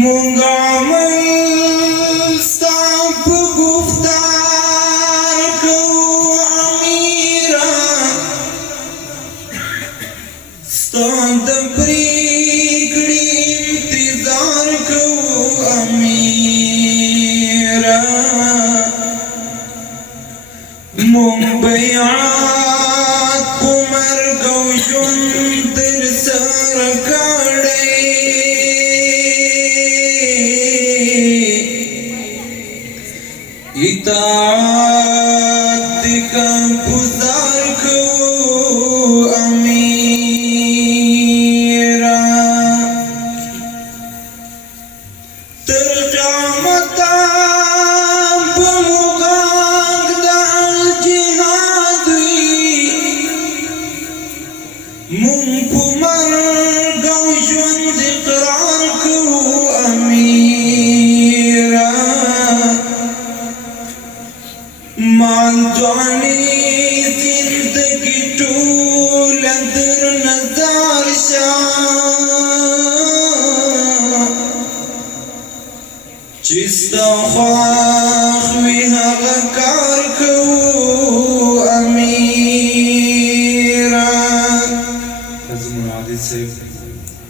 مونږ عمل ستا په گفتار کوو امیره ستا د پریکړې انتظار کوو امیره مونږ بیعت په مرګ او ژوند ترسره کړی اطاعت کا گزار کو امیرا تر قیامتا بمغاق دا الجهاد من پمرگ و ژوند اقرار کو امیرا مال جوانی زندگی ټول در نظر شاه چستا خواخ وی